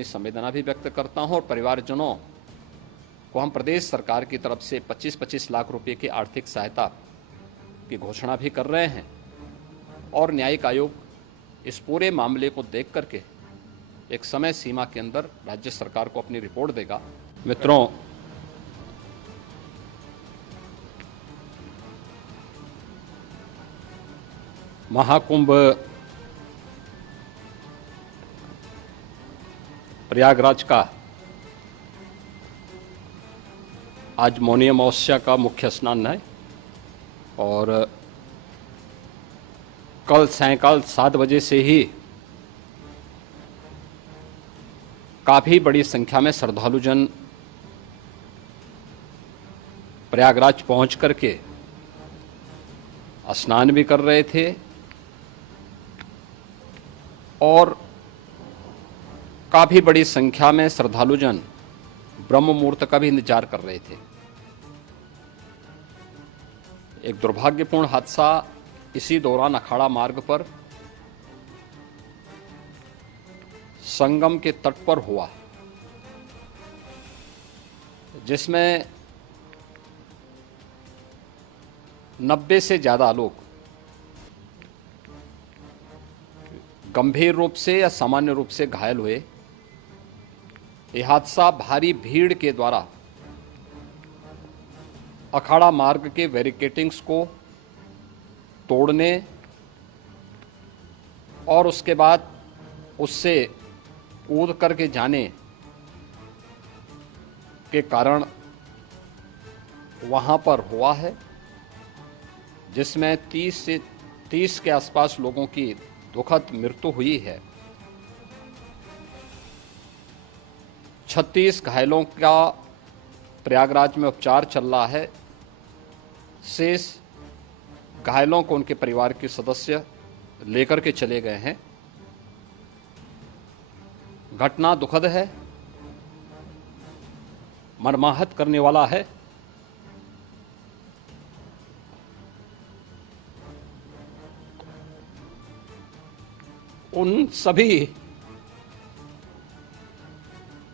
अपनी संवेदना भी व्यक्त करता हूं और परिवारजनों को हम प्रदेश सरकार की तरफ से 25-25 लाख रुपए की आर्थिक सहायता की घोषणा भी कर रहे हैं और न्यायिक आयोग इस पूरे मामले को देख करके एक समय सीमा के अंदर राज्य सरकार को अपनी रिपोर्ट देगा। मित्रों, महाकुंभ प्रयागराज का आज मौनी अमावस्या का मुख्य स्नान है और कल सायंकाल 7 बजे से ही काफी बड़ी संख्या में श्रद्धालुजन प्रयागराज पहुंच करके स्नान भी कर रहे थे और काफी बड़ी संख्या में श्रद्धालुजन ब्रह्म मुहूर्त का भी इंतजार कर रहे थे। एक दुर्भाग्यपूर्ण हादसा इसी दौरान अखाड़ा मार्ग पर संगम के तट पर हुआ, जिसमें 90 से ज्यादा लोग गंभीर रूप से या सामान्य रूप से घायल हुए। यह हादसा भारी भीड़ के द्वारा अखाड़ा मार्ग के बैरिकेडिंग्स को तोड़ने और उसके बाद उससे कूद करके जाने के कारण वहां पर हुआ है, जिसमें 30 के आसपास लोगों की दुखद मृत्यु हुई है। 36 घायलों का प्रयागराज में उपचार चल रहा है। शेष घायलों को उनके परिवार के सदस्य लेकर के चले गए हैं। घटना दुखद है, मर्माहत करने वाला है। उन सभी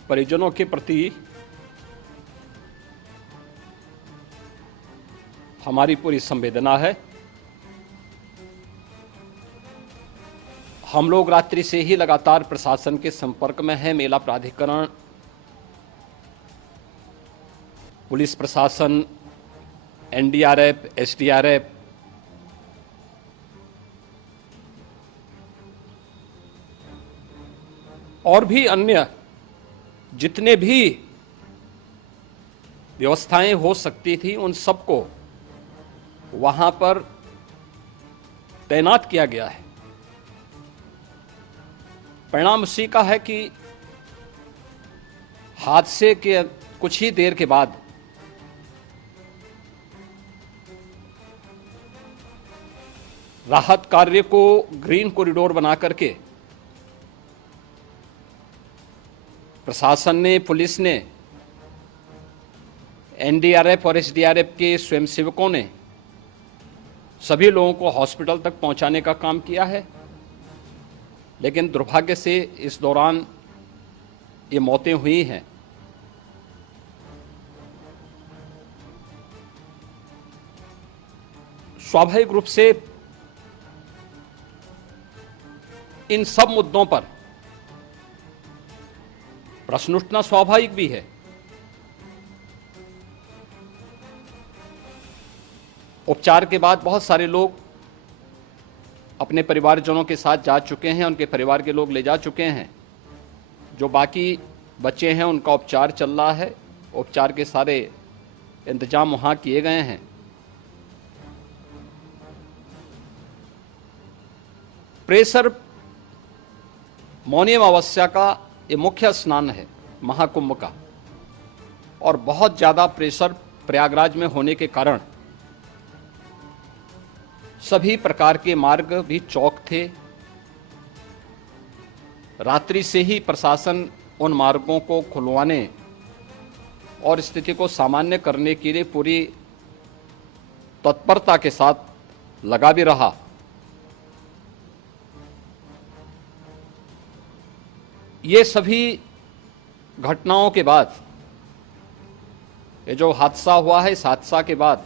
परिजनों के प्रति हमारी पूरी संवेदना है। हम लोग रात्रि से ही लगातार प्रशासन के संपर्क में हैं। मेला प्राधिकरण, पुलिस प्रशासन, एनडीआरएफ, एसडीआरएफ, और भी अन्य जितने भी व्यवस्थाएं हो सकती थी उन सबको वहां पर तैनात किया गया है। परिणाम उसी का है कि हादसे के कुछ ही देर के बाद राहत कार्य को ग्रीन कॉरिडोर बना करके प्रशासन ने, पुलिस ने, एनडीआरएफ और एसडीआरएफ के स्वयंसेवकों ने सभी लोगों को हॉस्पिटल तक पहुंचाने का काम किया है। लेकिन दुर्भाग्य से इस दौरान ये मौतें हुई हैं। स्वाभाविक रूप से इन सब मुद्दों पर प्रश्न उठना स्वाभाविक भी है। उपचार के बाद बहुत सारे लोग अपने परिवारजनों के साथ जा चुके हैं, उनके परिवार के लोग ले जा चुके हैं। जो बाकी बच्चे हैं उनका उपचार चल रहा है। उपचार के सारे इंतजाम वहां किए गए हैं। प्रेशर मौनी अमावस्या का ये मुख्य स्नान है महाकुंभ का, और बहुत ज्यादा प्रेशर प्रयागराज में होने के कारण सभी प्रकार के मार्ग भी चौक थे। रात्रि से ही प्रशासन उन मार्गों को खुलवाने और स्थिति को सामान्य करने के लिए पूरी तत्परता के साथ लगा भी रहा। ये सभी घटनाओं के बाद, ये जो हादसा हुआ है, इस हादसा के बाद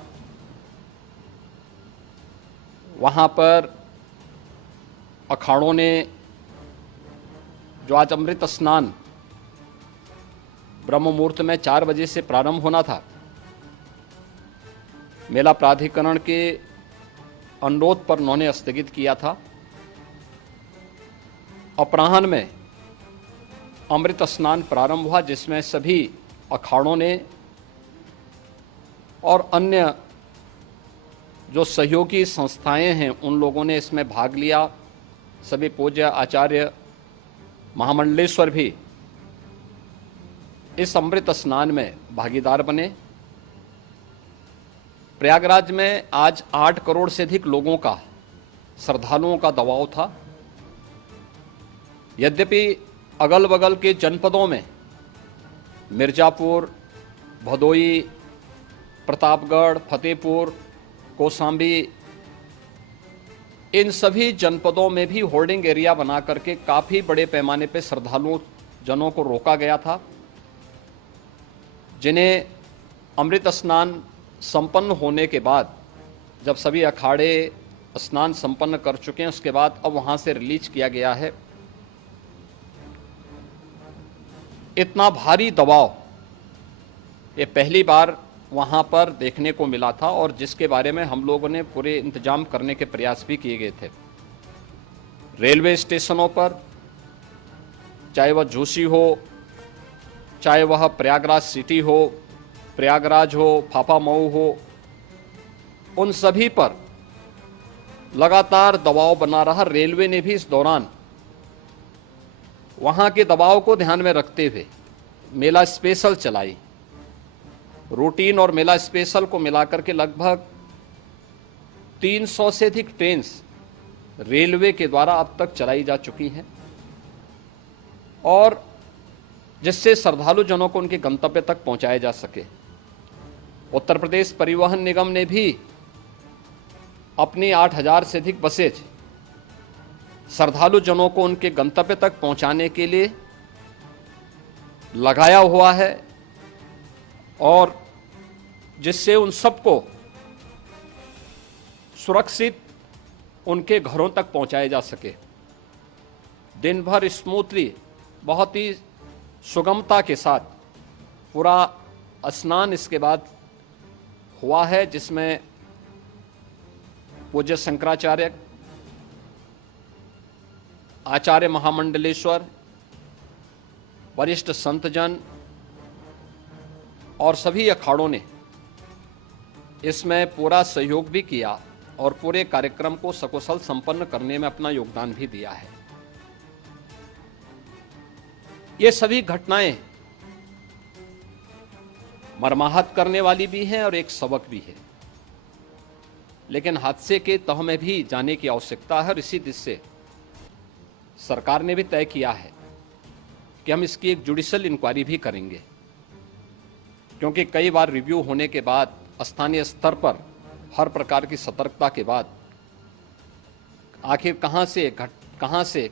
वहाँ पर अखाड़ों ने जो आज अमृत स्नान ब्रह्म मुहूर्त में 4 बजे से प्रारंभ होना था, मेला प्राधिकरण के अनुरोध पर उन्होंने स्थगित किया था। अपराह्न में अमृत स्नान प्रारंभ हुआ, जिसमें सभी अखाड़ों ने और अन्य जो सहयोगी संस्थाएं हैं उन लोगों ने इसमें भाग लिया। सभी पूज्य आचार्य महामंडलेश्वर भी इस अमृत स्नान में भागीदार बने। प्रयागराज में आज 8 करोड़ से अधिक लोगों का, श्रद्धालुओं का दबाव था। यद्यपि अगल बगल के जनपदों में मिर्जापुर, भदोई, प्रतापगढ़, फतेहपुर, कौशाम्बी, इन सभी जनपदों में भी होर्डिंग एरिया बना करके काफ़ी बड़े पैमाने पर श्रद्धालुओं जनों को रोका गया था, जिन्हें अमृत स्नान संपन्न होने के बाद, जब सभी अखाड़े स्नान संपन्न कर चुके हैं, उसके बाद अब वहाँ से रिलीज किया गया है। इतना भारी दबाव ये पहली बार वहाँ पर देखने को मिला था, और जिसके बारे में हम लोगों ने पूरे इंतजाम करने के प्रयास भी किए गए थे। रेलवे स्टेशनों पर, चाहे वह झूसी हो, चाहे वह प्रयागराज सिटी हो, प्रयागराज हो, फाफामऊ हो, उन सभी पर लगातार दबाव बना रहा। रेलवे ने भी इस दौरान वहाँ के दबाव को ध्यान में रखते हुए मेला स्पेशल चलाई। रूटीन और मेला स्पेशल को मिलाकर के लगभग 300 से अधिक ट्रेन रेलवे के द्वारा अब तक चलाई जा चुकी हैं, और जिससे श्रद्धालु जनों को उनके गंतव्य तक पहुंचाया जा सके। उत्तर प्रदेश परिवहन निगम ने भी अपनी 8000 से अधिक बसें श्रद्धालु जनों को उनके गंतव्य तक पहुंचाने के लिए लगाया हुआ है, और जिससे उन सबको सुरक्षित उनके घरों तक पहुंचाया जा सके। दिन भर स्मूथली, बहुत ही सुगमता के साथ पूरा स्नान इसके बाद हुआ है, जिसमें पूज्य शंकराचार्य, आचार्य महामंडलेश्वर, वरिष्ठ संतजन और सभी अखाड़ों ने इसमें पूरा सहयोग भी किया और पूरे कार्यक्रम को सकुशल संपन्न करने में अपना योगदान भी दिया है। ये सभी घटनाएं मर्माहत करने वाली भी हैं और एक सबक भी है, लेकिन हादसे के तह में भी जाने की आवश्यकता है, और इसी दिशा से सरकार ने भी तय किया है कि हम इसकी एक जुडिशियल इंक्वायरी भी करेंगे, क्योंकि कई बार रिव्यू होने के बाद स्थानीय स्तर पर हर प्रकार की सतर्कता के बाद आखिर कहां से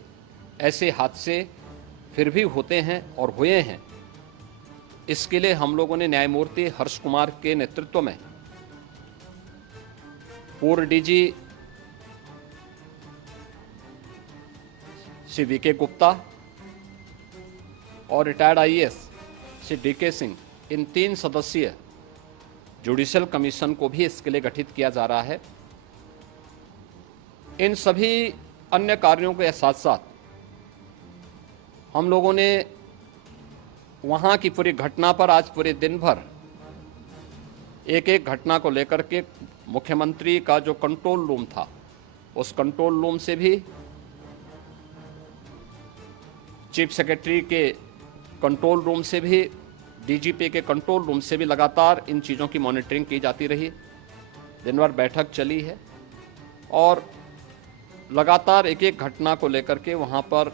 ऐसे हादसे फिर भी होते हैं और हुए हैं। इसके लिए हम लोगों ने न्यायमूर्ति हर्ष कुमार के नेतृत्व में पूर्व डीजी श्री वीके गुप्ता और retired IAS Shri DK Singh, इन 3 सदस्यीय जुडिशियल कमीशन को भी इसके लिए गठित किया जा रहा है। इन सभी अन्य कार्यों के साथ साथ हम लोगों ने वहाँ की पूरी घटना पर आज पूरे दिन भर एक एक घटना को लेकर के मुख्यमंत्री का जो कंट्रोल रूम था, उस कंट्रोल रूम से भी, चीफ सेक्रेटरी के कंट्रोल रूम से भी, डीजीपी के कंट्रोल रूम से भी लगातार इन चीज़ों की मॉनिटरिंग की जाती रही। दिन भर बैठक चली है और लगातार एक एक घटना को लेकर के वहाँ पर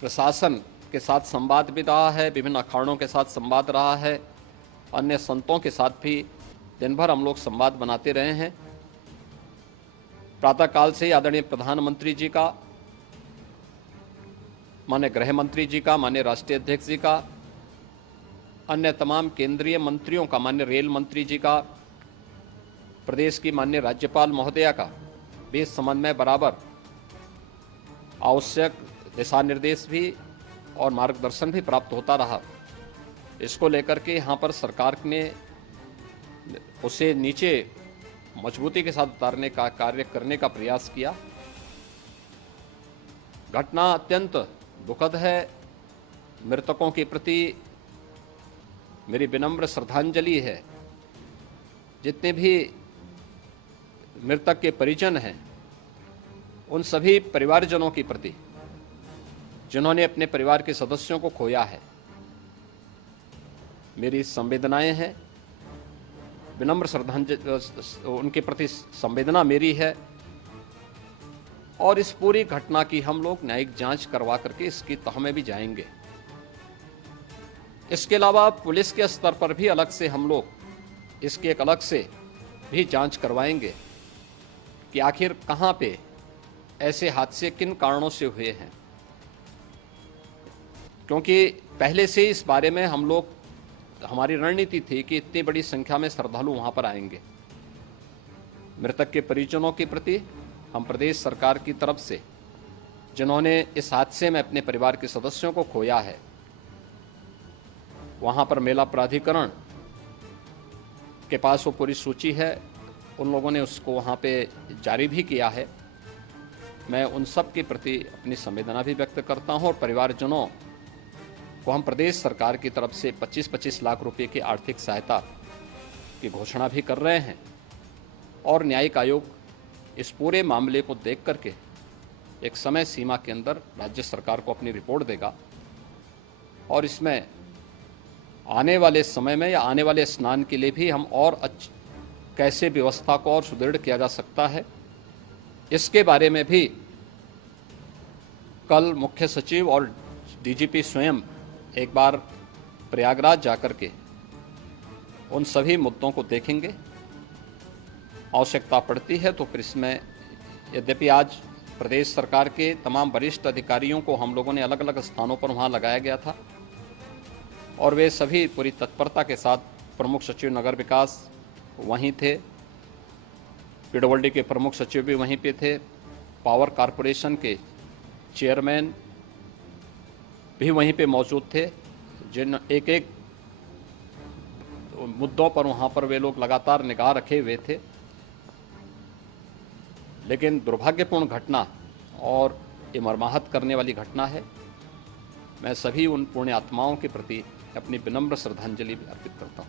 प्रशासन के साथ संवाद भी रहा है, विभिन्न अखाड़ों के साथ संवाद रहा है, अन्य संतों के साथ भी दिन भर हम लोग संवाद बनाते रहे हैं। प्रातःकाल से ही आदरणीय प्रधानमंत्री जी का माननीय गृह मंत्री जी का, माननीय राष्ट्रीय अध्यक्ष जी का, अन्य तमाम केंद्रीय मंत्रियों का, माननीय रेल मंत्री जी का, प्रदेश की माननीय राज्यपाल महोदया का भी इस संबंध में बराबर आवश्यक दिशा निर्देश भी और मार्गदर्शन भी प्राप्त होता रहा। इसको लेकर के यहाँ पर सरकार ने उसे नीचे मजबूती के साथ उतारने का कार्य करने का प्रयास किया। घटना अत्यंत दुखद है। मृतकों के प्रति मेरी विनम्र श्रद्धांजलि है। जितने भी मृतक के परिजन हैं, उन सभी परिवारजनों के प्रति जिन्होंने अपने परिवार के सदस्यों को खोया है, मेरी संवेदनाएं हैं। विनम्र श्रद्धांजलि उनके प्रति संवेदना मेरी है और इस पूरी घटना की हम लोग न्यायिक जांच करवा करके इसकी तह में भी जाएंगे। इसके अलावा पुलिस के स्तर पर भी अलग से हम लोग इसके एक अलग से भी जांच करवाएंगे कि आखिर कहां पे ऐसे हादसे किन कारणों से हुए हैं, क्योंकि पहले से इस बारे में हम लोग, हमारी रणनीति थी कि इतनी बड़ी संख्या में श्रद्धालु वहां पर आएंगे। मृतक के परिजनों के प्रति हम प्रदेश सरकार की तरफ से, जिन्होंने इस हादसे में अपने परिवार के सदस्यों को खोया है, वहां पर मेला प्राधिकरण के पास वो पूरी सूची है, उन लोगों ने उसको वहां पे जारी भी किया है। मैं उन सब के प्रति अपनी संवेदना भी व्यक्त करता हूं और परिवारजनों को हम प्रदेश सरकार की तरफ से 25-25 लाख रुपए की आर्थिक सहायता की घोषणा भी कर रहे हैं और न्यायिक आयोग इस पूरे मामले को देख करके एक समय सीमा के अंदर राज्य सरकार को अपनी रिपोर्ट देगा और इसमें आने वाले समय में या आने वाले स्नान के लिए भी हम और कैसे व्यवस्था को और सुदृढ़ किया जा सकता है, इसके बारे में भी कल मुख्य सचिव और डीजीपी स्वयं एक बार प्रयागराज जाकर के उन सभी मुद्दों को देखेंगे। आवश्यकता पड़ती है तो फिर इसमें, यद्यपि आज प्रदेश सरकार के तमाम वरिष्ठ अधिकारियों को हम लोगों ने अलग अलग स्थानों पर वहां लगाया गया था और वे सभी पूरी तत्परता के साथ, प्रमुख सचिव नगर विकास वहीं थे, पीडब्ल्यूडी के प्रमुख सचिव भी वहीं पे थे, पावर कॉरपोरेशन के चेयरमैन भी वहीं पे मौजूद थे, जिन एक एक मुद्दों पर वहां पर वे लोग लगातार निगाह रखे हुए थे। लेकिन दुर्भाग्यपूर्ण घटना और ये मर्माहत करने वाली घटना है। मैं सभी उन पुण्य आत्माओं के प्रति अपनी विनम्र श्रद्धांजलि भी अर्पित करता हूँ।